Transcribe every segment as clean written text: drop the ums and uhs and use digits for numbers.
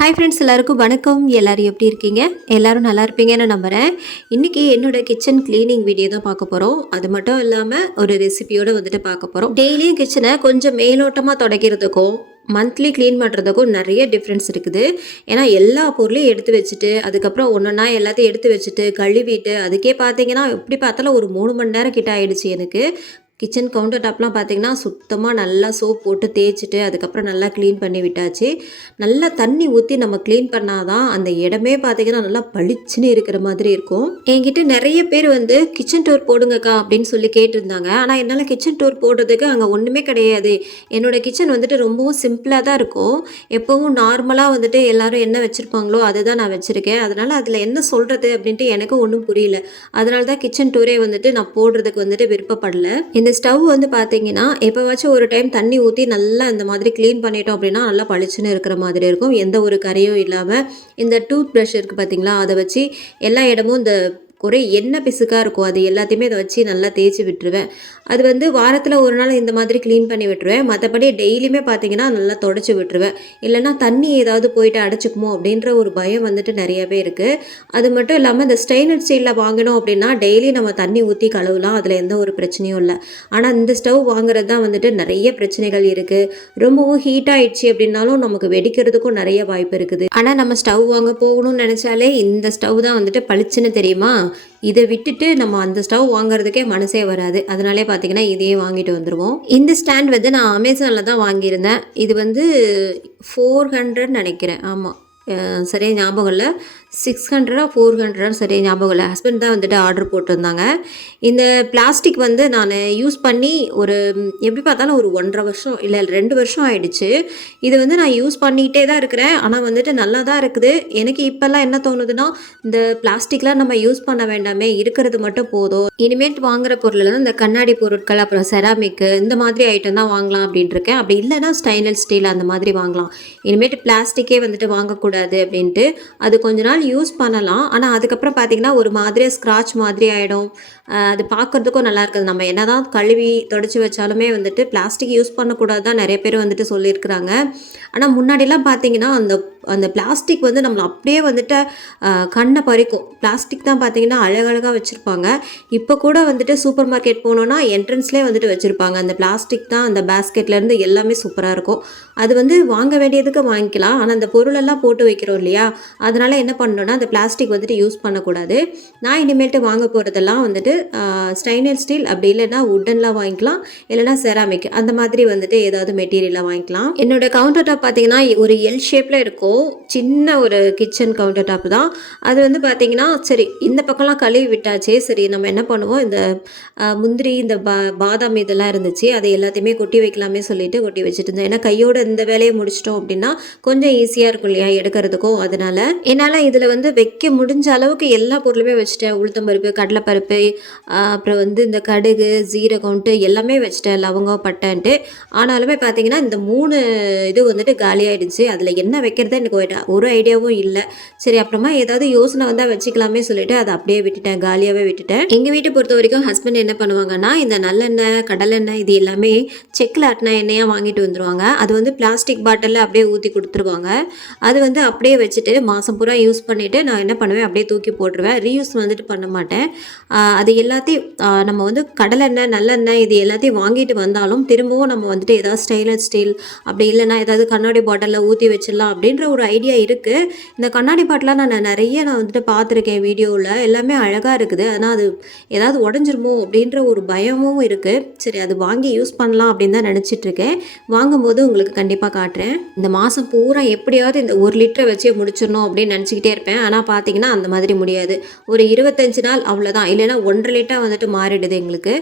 Hi friends, எல்லாருக்கும் வணக்கம். எல்லோரும் எப்படி இருக்கீங்க? எல்லோரும் நல்லா இருப்பீங்கன்னு நம்புகிறேன். இன்றைக்கி என்னோடய கிச்சன் க்ளீனிங் வீடியோ தான் பார்க்க போகிறோம். அது மட்டும் இல்லாமல் ஒரு ரெசிபியோடு வந்துட்டு பார்க்க போகிறோம். டெய்லியும் கிச்சனை கொஞ்சம் மேலோட்டமாக துடைக்கிறதுக்கும் மந்த்லி க்ளீன் பண்ணுறதுக்கும் நிறைய டிஃப்ரென்ஸ் இருக்குது. ஏன்னா எல்லா பொருளையும் எடுத்து வச்சுட்டு அதுக்கப்புறம் ஒன்றுன்னா எல்லாத்தையும் எடுத்து வச்சுட்டு கழுவிட்டு அதுக்கே பார்த்தீங்கன்னா எப்படி பார்த்தாலும் ஒரு 3 மணி நேரம் கிட்ட ஆகிடுச்சு எனக்கு. கிச்சன் கவுண்டர் டாப்லாம் பார்த்திங்கன்னா சுத்தமாக நல்லா சோப் போட்டு தேய்ச்சிட்டு அதுக்கப்புறம் நல்லா க்ளீன் பண்ணி விட்டாச்சு. நல்லா தண்ணி ஊற்றி நம்ம க்ளீன் பண்ணால் தான் அந்த இடமே பார்த்திங்கன்னா நல்லா பளிச்சுன்னு இருக்கிற மாதிரி இருக்கும். என்கிட்ட நிறைய பேர் வந்து கிச்சன் டூர் போடுங்கக்கா அப்படின்னு சொல்லி கேட்டிருந்தாங்க. ஆனால் என்னால் கிச்சன் டூர் போடுறதுக்கு அங்கே ஒன்றுமே கிடையாது. என்னோடய கிச்சன் வந்துட்டு ரொம்பவும் சிம்பிளாக தான் இருக்கும். எப்போவும் நார்மலாக வந்துட்டு எல்லோரும் என்ன வச்சுருப்பாங்களோ அதுதான் நான் வச்சுருக்கேன். அதனால் அதில் என்ன சொல்கிறது அப்படின்ட்டு எனக்கும் ஒன்றும் புரியல. அதனால தான் கிச்சன் டூரே வந்துட்டு நான் போடுறதுக்கு வந்துட்டு விருப்பப்படல. இந்த ஸ்டவ் வந்து பார்த்தீங்கன்னா எப்போவாச்சும் ஒரு டைம் தண்ணி ஊற்றி நல்லா இந்த மாதிரி க்ளீன் பண்ணிட்டோம் அப்படின்னா நல்லா பளிச்சுன்னு இருக்கிற மாதிரி இருக்கும். எந்த ஒரு கரையும் இல்லாமல். இந்த டூத் ப்ரஷ் இருக்குது பார்த்தீங்களா, அதை வச்சு எல்லா இடமும் இந்த ஒரே எண்ணெய் பிசுக்காக இருக்கும், அது எல்லாத்தையுமே அதை வச்சு நல்லா தேய்ச்சி விட்டுருவேன். அது வந்து வாரத்தில் ஒரு நாள் இந்த மாதிரி க்ளீன் பண்ணி விட்டுருவேன். மற்றபடி டெய்லியுமே பார்த்தீங்கன்னா நல்லா தொடச்சி விட்டுருவேன். இல்லைனா தண்ணி ஏதாவது போயிட்டு அடைச்சிக்குமோ அப்படின்ற ஒரு பயம் வந்துட்டு நிறையவே இருக்குது. அது மட்டும் இல்லாமல் இந்த ஸ்டெயின்லெஸ் ஸ்டீலில் வாங்கினோம் அப்படின்னா டெய்லி நம்ம தண்ணி ஊற்றி கழுவலாம், அதில் எந்த ஒரு பிரச்சனையும் இல்லை. ஆனால் இந்த ஸ்டவ் வாங்குறது தான் வந்துட்டு நிறைய பிரச்சனைகள் இருக்குது. ரொம்பவும் ஹீட் ஆகிடுச்சு அப்படின்னாலும் நமக்கு வெடிக்கிறதுக்கும் நிறைய வாய்ப்பு இருக்குது. ஆனால் நம்ம ஸ்டவ் வாங்க போகணும்னு நினச்சாலே இந்த ஸ்டவ் தான் வந்துட்டு பளிச்சுன்னு தெரியுமா. இதை விட்டுட்டு நம்ம அந்த ஸ்டவ் வாங்குறதுக்கே மனசே வராது. அதனாலே பார்த்தீங்கன்னா இதையே வாங்கிட்டு வந்துடுவோம். இந்த ஸ்டாண்ட் வந்து நான் அமேசானில் தான் வாங்கியிருந்தேன். இது வந்து 400 நினைக்கிறேன். ஆமாம், சரியாக ஞாபகம் இல்லை. 600 400 சரியாக ஞாபகம் இல்லை. ஹஸ்பண்ட் தான் வந்துட்டு ஆர்டர் போட்டிருந்தாங்க. இந்த பிளாஸ்டிக் வந்து நான் யூஸ் பண்ணி ஒரு எப்படி பார்த்தாலும் ஒரு 1.5 வருஷம் இல்லை 2 வருஷம் ஆகிடுச்சு. இது வந்து நான் யூஸ் பண்ணிக்கிட்டே தான் இருக்கிறேன். ஆனால் வந்துட்டு நல்லா தான் இருக்குது. எனக்கு இப்போல்லாம் என்ன தோணுதுன்னா, இந்த பிளாஸ்டிக்லாம் நம்ம யூஸ் பண்ண வேண்டாமே, இருக்கிறது மட்டும் போதும். இனிமேட்டு வாங்குகிற பொருளில் இந்த கண்ணாடி பொருட்கள் அப்புறம் செராமிக்கு இந்த மாதிரி ஐட்டம் தான் வாங்கலாம் அப்படின்ட்டு இருக்கேன். அப்படி இல்லைன்னா ஸ்டெயின்லெஸ் ஸ்டீல் அந்த மாதிரி வாங்கலாம். இனிமேட்டு பிளாஸ்டிக்கே வந்துட்டு வாங்கக்கூடாது அப்படின்ட்டு. அது கொஞ்ச நாள் யூஸ் பண்ணலாம். ஆனால் அதுக்கப்புறம் பார்த்திங்கன்னா ஒரு மாதிரியாக ஸ்க்ராட்ச் மாதிரி ஆகிடும். அது பார்க்குறதுக்கும் நல்லா இருக்குது. நம்ம என்ன தான் கழுவி தொடச்சி வச்சாலுமே வந்துட்டு பிளாஸ்டிக் யூஸ் பண்ணக்கூடாது தான் நிறைய பேர் வந்துட்டு சொல்லியிருக்கிறாங்க. ஆனால் முன்னாடிலாம் பார்த்திங்கன்னா அந்த அந்த பிளாஸ்டிக் வந்து நம்மளை அப்படியே வந்துட்டு கண்ணை பறிக்கும். பிளாஸ்டிக் தான் பார்த்திங்கன்னா அழகழகாக வச்சுருப்பாங்க. இப்போ கூட வந்துட்டு சூப்பர் மார்க்கெட் போனோன்னா என்ட்ரன்ஸ்லேயே வந்துட்டு வச்சுருப்பாங்க. அந்த பிளாஸ்டிக் தான் அந்த பேஸ்கெட்லேருந்து எல்லாமே சூப்பராக இருக்கும். அது வந்து வாங்க வேண்டியதுக்கு வாங்கிக்கலாம். ஆனால் அந்த பொருளெல்லாம் போட்டு வைக்கிறோம் இல்லையா, அதனால் என்ன பண்ணணும்னா அந்த பிளாஸ்டிக் வந்துட்டு யூஸ் பண்ணக்கூடாது. நான் இனிமேல்ட்டு வாங்க போகிறதெல்லாம் வந்துட்டு ஸ்டெயின்லெஸ் ஸ்டீல் அப்படி இல்லைன்னா உட்டன்லாம் வாங்கிக்கலாம், இல்லைனா செராமிக் அந்த மாதிரி வந்துட்டு ஏதாவது மெட்டீரியலாக வாங்கிக்கலாம். என்னோடய கவுண்டர் டாப் பார்த்திங்கன்னா ஒரு எல் ஷேப்பில் இருக்கும். சின்ன ஒரு கிச்சன் கவுண்டர் டாப் தான் அது. வந்து பார்த்திங்கன்னா சரி இந்த பக்கம்லாம் கழுவி விட்டாச்சே, சரி நம்ம என்ன பண்ணுவோம், இந்த முந்திரி இந்த பாதாம் இதெல்லாம் இருந்துச்சு, அதை எல்லாத்தையுமே கொட்டி வைக்கலாமே சொல்லிட்டு கொட்டி வச்சுட்டு இருந்தேன். ஏன்னா கையோட இந்த வேலையை முடிச்சிட்டோம் அப்படின்னா கொஞ்சம் ஈஸியாக இருக்கும் இல்லையா எடுக்கிறதுக்கும். அதனால என்னால் இதில் வந்து வைக்க முடிஞ்ச அளவுக்கு எல்லா பொருளுமே வச்சுட்டேன். உளுத்தம்பருப்பு, கடலைப்பருப்பு, அப்புறம் வந்து இந்த கடுகு, ஜீரகம்ட்டு எல்லாமே வச்சுட்டேன், லவங்கம், பட்டைன்ட்டு. ஆனாலுமே பார்த்திங்கன்னா இந்த 3 இது வந்துட்டு காலியாகிடுச்சு. அதில் என்ன வைக்கிறது எனக்கு ஒரு ஐடியாவும் இல்லை. சரி அப்புறமா ஏதாவது யோசனை வந்தால் வச்சுக்கலாமே சொல்லிட்டு அதை அப்படியே விட்டுட்டேன், காலியாகவே விட்டுட்டேன். எங்கள் வீட்டை பொறுத்த வரைக்கும் ஹஸ்பண்ட் என்ன பண்ணுவாங்கன்னா, இந்த நல்லெண்ணெய், கடலெண்ணெய் இது எல்லாமே செக்கில் ஆட்டின எண்ணெயாக வாங்கிட்டு வந்துடுவாங்க. அது வந்து பிளாஸ்டிக் பாட்டிலில் அப்படியே ஊற்றி கொடுத்துருவாங்க. அது வந்து அப்படியே வச்சுட்டு மாதம் பூரா யூஸ் பண்ணிவிட்டு நான் என்ன பண்ணுவேன், அப்படியே தூக்கி போட்டுருவேன். ரீயூஸ் வந்துட்டு பண்ண மாட்டேன். அது எல்லாத்தையும் நம்ம வந்து கடலெண்ணெய், நல்லெண்ணெய் இது எல்லாத்தையும் வாங்கிட்டு வந்தாலும் திரும்பவும் நம்ம வந்துட்டு ஏதாவது ஸ்டெயின்லெஸ் ஸ்டீல் அப்படி இல்லைன்னா ஏதாவது கண்ணாடி பாட்டிலில் ஊற்றி வச்சிடலாம் அப்படின்ற ஒரு ஐடியா இருக்குது. இந்த கண்ணாடி பாட்டிலாம் நான் வந்துட்டு பார்த்துருக்கேன் வீடியோவில், எல்லாமே அழகாக இருக்குது. ஆனால் அது ஏதாவது உடஞ்சிருமோ அப்படின்ற ஒரு பயமும் இருக்குது. சரி அது வாங்கி யூஸ் பண்ணலாம் அப்படின்னு தான் நினச்சிட்ருக்கேன். வாங்கும்போது உங்களுக்கு கண்டிப்பாக காட்டுறேன். இந்த மாதம் பூரா எப்படியாவது இந்த 1 லிட்டரை வச்சே முடிச்சிடணும் அப்படின்னு நினச்சிக்கிட்டே இருப்பேன். ஆனால் பார்த்தீங்கன்னா அந்த மாதிரி முடியாது. ஒரு 25 நாள் அவ்வளோதான், இல்லைன்னா 1.5 லிட்டர் வந்துட்டு மாறிடுது எங்களுக்கு.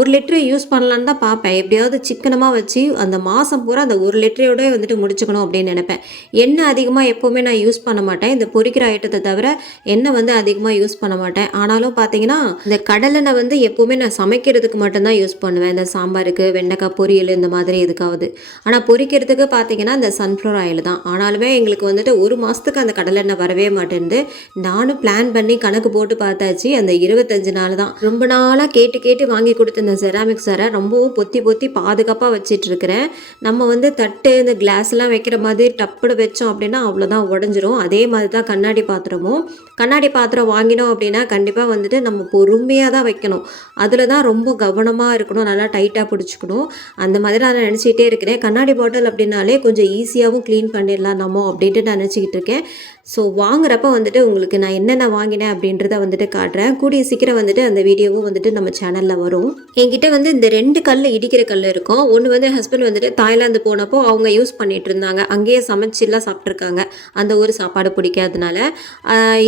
1 லிட்டரு யூஸ் பண்ணலான்னு தான் பார்ப்பேன். எப்படியாவது சிக்கனமாக வச்சு அந்த மாதம் பூரா அந்த 1 லிட்டரையோட வந்துட்டு முடிச்சுக்கணும் அப்படின்னு நினைப்பேன். எண்ணெய் அதிகமாக எப்போவுமே நான் யூஸ் பண்ண மாட்டேன். இந்த பொரிக்கிற ஐட்டத்தை தவிர எண்ணெய் வந்து அதிகமாக யூஸ் பண்ண மாட்டேன். ஆனாலும் பார்த்தீங்கன்னா இந்த கடலெண்ணெய் வந்து எப்போவுமே நான் சமைக்கிறதுக்கு மட்டும்தான் யூஸ் பண்ணுவேன். இந்த சாம்பாருக்கு, வெண்டைக்காய் பொரியல் இந்த மாதிரி எதுக்காவது. ஆனால் பொரிக்கிறதுக்கு பார்த்தீங்கன்னா இந்த சன்ஃப்ளவர் ஆயில் தான். ஆனாலுமே எங்களுக்கு வந்துட்டு 1 மாதத்துக்கு அந்த கடலெண்ணெய் வரவே மாட்டேன்து. நானும் பிளான் பண்ணி கணக்கு போட்டு பார்த்தாச்சு. அந்த 25 நாள் தான். ரொம்ப நாளாக கேட்டு கேட்டு வாங்கி கொடுத்த இந்த செராமிக் சாரை ரொம்பவும் பொத்தி பொத்தி பாதுகாப்பாக வச்சிட்ருக்கிறேன். நம்ம வந்து தட்டு இந்த கிளாஸ்லாம் வைக்கிற மாதிரி அப்படி வச்சோம் அப்படின்னா அவ்வளோதான் உடஞ்சிரும். அதே மாதிரி தான் கண்ணாடி பாத்திரமும். கண்ணாடி பாத்திரம் வாங்கினோம் அப்படின்னா கண்டிப்பாக வந்துட்டு நம்ம பொறுமையாக தான் வைக்கணும். அதில் தான் ரொம்ப கவனமாக இருக்கணும், நல்லா டைட்டாக பிடிச்சிக்கணும். அந்த மாதிரி நான் நினச்சிக்கிட்டே இருக்கிறேன். கண்ணாடி பாட்டில் அப்படின்னாலே கொஞ்சம் ஈஸியாகவும் க்ளீன் பண்ணிடலாம் நம்ம அப்படின்ட்டு நான் நினச்சிக்கிட்டு இருக்கேன். ஸோ வாங்குறப்ப வந்துட்டு உங்களுக்கு நான் என்னென்ன வாங்கினேன் அப்படின்றத வந்துட்டு காட்டுறேன். கூடிய சீக்கிரம் வந்துட்டு அந்த வீடியோவும் வந்துட்டு நம்ம சேனலில் வரும். என்கிட்ட வந்து இந்த 2 கல் இடிக்கிற கல் இருக்கும். ஒன்று வந்து ஹஸ்பண்ட் வந்துட்டு தாய்லாந்து போனப்போ அவங்க யூஸ் பண்ணிட்டு இருந்தாங்க. அங்கேயே சமைச்சிலாம் சாப்பிட்ருக்காங்க, அந்த ஊர் சாப்பாடு பிடிக்காதனால.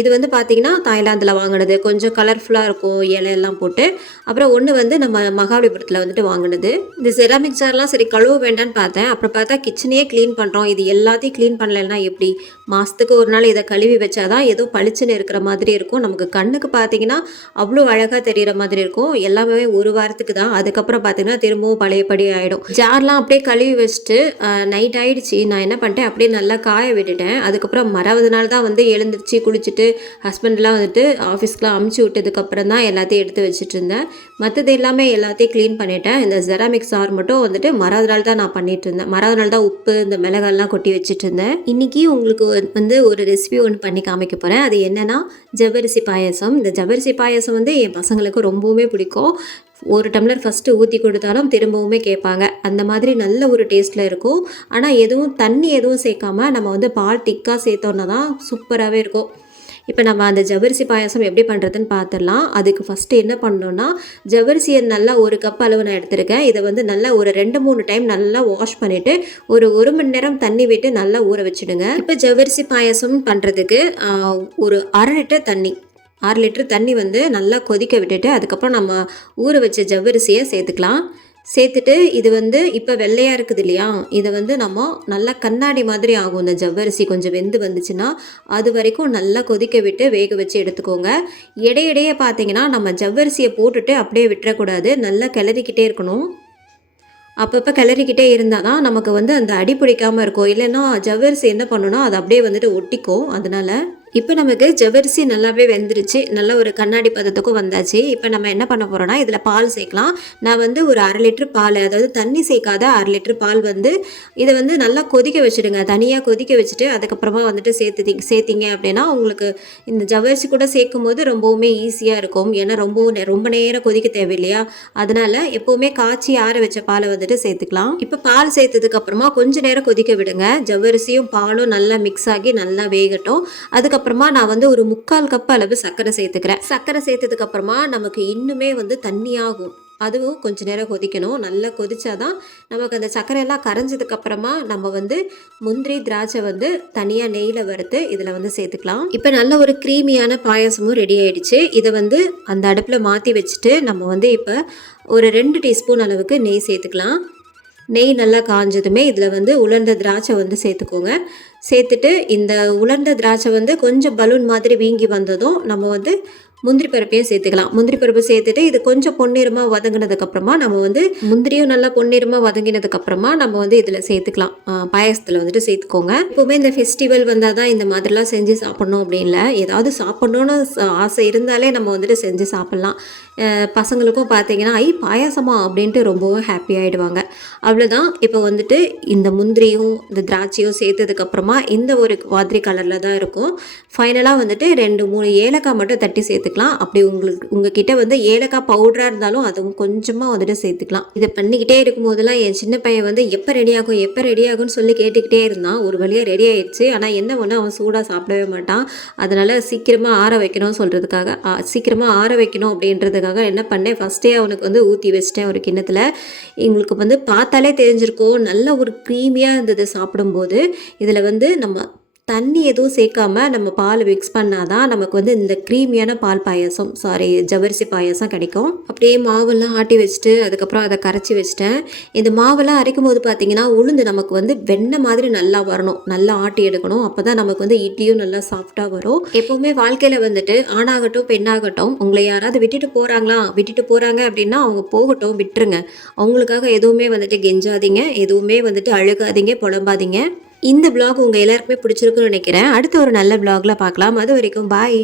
இது வந்து பார்த்திங்கன்னா தாய்லாந்தில் வாங்கினது, கொஞ்சம் கலர்ஃபுல்லாக இருக்கும் இலையெல்லாம் போட்டு. அப்புறம் ஒன்று வந்து நம்ம மகாபலிபுரத்தில் வந்துட்டு வாங்கினது. இந்த செராமிக் ஜார்லாம் சரி கழுவ வேண்டான்னு பார்த்தேன். அப்புறம் பார்த்தா கிச்சனையே க்ளீன் பண்ணுறோம், இது எல்லாத்தையும் க்ளீன் பண்ணலைன்னா எப்படி? மாதத்துக்கு ஒரு நாள் இதை கழுவி வச்சாதான் ஏதோ பளிச்சுன்னு இருக்கிற மாதிரி இருக்கும். நமக்கு கண்ணுக்கு பார்த்தீங்கன்னா அவ்வளோ அழகாக தெரிகிற மாதிரி இருக்கும். எல்லாமே ஒரு வாரத்துக்கு தான். அதுக்கப்புறம் பார்த்தீங்கன்னா திரும்பவும் பழையபடி ஆகிடும். ஜார்லாம் அப்படியே கழுவி வச்சுட்டு நைட் ஆகிடுச்சு. நான் என்ன பண்ணிட்டேன், அப்படியே நல்லா காய விட்டுட்டேன். அதுக்கப்புறம் மறாவது நாள் தான் வந்து எழுந்திரிச்சு குளிச்சுட்டு ஹஸ்பண்ட்லாம் வந்துட்டு ஆஃபீஸ்க்குலாம் அமுச்சு விட்டதுக்கப்புறம் தான் எல்லாத்தையும் எடுத்து வச்சுட்டு இருந்தேன். மற்றது எல்லாமே எல்லாத்தையும் க்ளீன் பண்ணிட்டேன். இந்த செராமிக் ஜார் மட்டும் வந்துட்டு மறாவது நாள் தான் நான் பண்ணிட்டு இருந்தேன். மறாவது நாள் தான் உப்பு இந்த மிளகாலாம் கொட்டி வச்சுட்டு இருந்தேன். இன்றைக்கி உங்களுக்கு வந்து ஒரு ரெசிபி ஒன்று பண்ணி காமிக்க போகிறேன். அது என்னென்னா ஜவ்வரிசி பாயசம். இந்த ஜவ்வரிசி பாயசம் வந்து என் பசங்களுக்கு ரொம்பவுமே பிடிக்கும். ஒரு டம்ளர் ஃபஸ்ட்டு ஊற்றி கொடுத்தாலும் திரும்பவுமே கேட்பாங்க. அந்த மாதிரி நல்ல ஒரு டேஸ்ட்டில் இருக்கும். ஆனால் தண்ணி எதுவும் சேர்க்காம நம்ம வந்து பால் திக்காக சேர்த்தோன்னா தான் சூப்பராகவே இருக்கும். இப்போ நம்ம அந்த ஜவ்வரிசி பாயசம் எப்படி பண்ணுறதுன்னு பார்த்துடலாம். அதுக்கு ஃபஸ்ட்டு என்ன பண்ணோன்னா, ஜவ்வரிசியை நல்லா 1 கப் அளவு நான் எடுத்துருக்கேன். இதை வந்து நல்லா ஒரு 2-3 டைம் நல்லா வாஷ் பண்ணிவிட்டு ஒரு 1 மணி நேரம் தண்ணி விட்டு நல்லா ஊற வச்சுடுங்க. இப்போ ஜவ்வரிசி பாயசம் பண்ணுறதுக்கு ஒரு 1/2 லிட்டர் தண்ணி 6 லிட்டர் தண்ணி வந்து நல்லா கொதிக்க விட்டுட்டு அதுக்கப்புறம் நம்ம ஊற வச்ச ஜவ்வரிசியை சேர்த்துக்கலாம். சேர்த்துட்டு இது வந்து இப்போ வெள்ளையாக இருக்குது இல்லையா, இதை வந்து நம்ம நல்லா கண்ணாடி மாதிரி ஆகும். இந்த ஜவ்வரிசி கொஞ்சம் வெந்து வந்துச்சுன்னா அது வரைக்கும் நல்லா கொதிக்க விட்டு வேக வச்சு எடுத்துக்கோங்க. இடையிடையே பார்த்தீங்கன்னா நம்ம ஜவ்வரிசியை போட்டுட்டு அப்படியே விட்டுறக்கூடாது, நல்லா கிளறிக்கிட்டே இருக்கணும். அப்பப்போ கிளறிக்கிட்டே இருந்தால் தான் நமக்கு வந்து அந்த அடி பிடிக்காமல் இருக்கும். இல்லைன்னா ஜவ்வரிசி என்ன பண்ணுன்னா அது அப்படியே வந்துட்டு ஒட்டிக்கும். அதனால் இப்போ நமக்கு ஜவ்வரிசி நல்லாவே வெந்துருச்சு, நல்ல ஒரு கண்ணாடி பதத்துக்கும் வந்தாச்சு. இப்போ நம்ம என்ன பண்ண போகிறோன்னா இதில் பால் சேர்க்கலாம். நான் வந்து ஒரு 1/2 லிட்டர் பால், அதாவது தண்ணி சேர்க்காத 1/2 லிட்டர் பால் வந்து இதை வந்து நல்லா கொதிக்க வச்சுடுங்க. தனியாக கொதிக்க வச்சுட்டு அதுக்கப்புறமா வந்துட்டு சேர்த்திங்க அப்படின்னா உங்களுக்கு இந்த ஜவ்வரிசி கூட சேர்க்கும் போது ரொம்பவுமே ஈஸியாக இருக்கும். ஏன்னா ரொம்ப நேரம் கொதிக்க தேவையில்லையா, அதனால் எப்போவுமே காய்ச்சி ஆற வச்ச பாலை வந்துட்டு சேர்த்துக்கலாம். இப்போ பால் சேர்த்ததுக்கப்புறமா கொஞ்சம் நேரம் கொதிக்க விடுங்க. ஜவ்வரிசியும் பாலும் நல்லா மிக்ஸ் ஆகி நல்லா வேகட்டும். அதுக்கப்புறமா நான் வந்து ஒரு 3/4 கப் அளவு சர்க்கரை சேர்த்துக்கிறேன். சர்க்கரை சேர்த்ததுக்கு அப்புறமா நமக்கு இன்னுமே வந்து தண்ணியாகும். அதுவும் கொஞ்ச நேரம் கொதிக்கணும். நல்லா கொதிச்சாதான் நமக்கு அந்த சர்க்கரையெல்லாம் கரைஞ்சதுக்கு அப்புறமா நம்ம வந்து முந்திரி திராட்சை வந்து தனியாக நெய்யில் வறுத்து இதில் வந்து சேர்த்துக்கலாம். இப்போ நல்ல ஒரு க்ரீமியான பாயசமும் ரெடி ஆயிடுச்சு. இதை வந்து அந்த அடுப்பில் மாற்றி வச்சுட்டு நம்ம வந்து இப்போ ஒரு 2 டீஸ்பூன் அளவுக்கு நெய் சேர்த்துக்கலாம். நெய் நல்லா காஞ்சதுமே இதில் வந்து உலர்ந்த திராட்சை வந்து சேர்த்துக்கோங்க. சேர்த்துட்டு இந்த உலர்ந்த திராட்சை வந்து கொஞ்சம் பலூன் மாதிரி வீங்கி வந்ததும் நம்ம வந்து முந்திரி பருப்பையும் சேர்த்துக்கலாம். முந்திரி பருப்பு சேர்த்துட்டு இது கொஞ்சம் பொன்னிறமாக வதங்கினதுக்கப்புறமா நம்ம வந்து முந்திரியும் நல்லா பொன்னிறமாக வதங்கினதுக்கப்புறமா நம்ம வந்து இதில் சேர்த்துக்கலாம். பாயசத்தில் வந்துட்டு சேர்த்துக்கோங்க. எப்போவுமே இந்த ஃபெஸ்டிவல் வந்தால் தான் இந்த மாதிரிலாம் செஞ்சு சாப்பிட்ணும் அப்படின்னு இல்லை, ஏதாவது சாப்பிட்ணுன்னு ஆசை இருந்தாலே நம்ம வந்துட்டு செஞ்சு சாப்பிட்லாம். பசங்களுக்கும் பார்த்தீங்கன்னா பாயாசமா அப்படின்ட்டு ரொம்பவும் ஹாப்பி ஆகிடுவாங்க. அவ்வளோதான். இப்போ வந்துட்டு இந்த முந்திரியும் இந்த திராட்சையும் சேர்த்ததுக்கப்புறமா இந்த ஒரு மாதிரி கலரில் தான் இருக்கும். ஃபைனலாக வந்துட்டு 2-3 ஏலக்காய் மட்டும் தட்டி சேர்த்துக்கலாம். அப்படி உங்ககிட்ட வந்து ஏலக்காய் பவுடராக இருந்தாலும் அதுவும் கொஞ்சமாக வந்துட்டு சேர்த்துக்கலாம். இதை பண்ணிக்கிட்டே இருக்கும் போதெல்லாம் என் சின்ன பையன் வந்து எப்போ ரெடியாகும்னு சொல்லி கேட்டுக்கிட்டே இருந்தான். ஒரு வழியாக ரெடி ஆயிடுச்சு. ஆனால் என்ன ஒன்று அவன் சூடாக சாப்பிடவே மாட்டான். அதனால் சீக்கிரமாக ஆற வைக்கணும்னு சொல்கிறதுக்காக சீக்கிரமாக ஆற வைக்கணும் அப்படின்றதுக்காக என்ன பண்ணேன், ஃபஸ்ட்டே அவனுக்கு வந்து ஊற்றி வச்சிட்டேன் ஒரு கிண்ணத்தில். எங்களுக்கு வந்து பார்த்தாலே தெரிஞ்சிருக்கும் நல்ல ஒரு க்ரீமியாக இருந்தது சாப்பிடும்போது. இதில் வந்து நம்ம தண்ணி எதுவும் சேர்க்காம நம்ம பால் மிக்ஸ் பண்ணாதான் நமக்கு வந்து இந்த க்ரீமியான ஜவ்வரிசி பாயசம் கிடைக்கும். அப்படியே மாவெல்லாம் ஆட்டி வச்சுட்டு அதுக்கப்புறம் அதை கரைச்சி வச்சுட்டேன். இந்த மாவெல்லாம் அரைக்கும் போது பார்த்தீங்கன்னா உளுந்து நமக்கு வந்து வெண்ணெய் மாதிரி நல்லா வரணும், நல்லா ஆட்டி எடுக்கணும். அப்போ தான் நமக்கு வந்து இட்லியும் நல்லா சாஃப்டாக வரும். எப்போவுமே வாழ்க்கையில் வந்துட்டு ஆணாகட்டும் பெண்ணாகட்டும் உங்களை யாராவது விட்டுட்டு போகிறாங்க அப்படின்னா அவங்க போகட்டும், விட்டுருங்க. அவங்களுக்காக எதுவுமே வந்துட்டு கெஞ்சாதீங்க, எதுவுமே வந்துட்டு அழுகாதீங்க, புலம்பாதீங்க. இந்த vlog உங்கள் எல்லாருக்குமே பிடிச்சிருக்குன்னு நினைக்கிறேன். அடுத்த ஒரு நல்ல vlogல பார்க்கலாம். அது வரைக்கும் பாய்.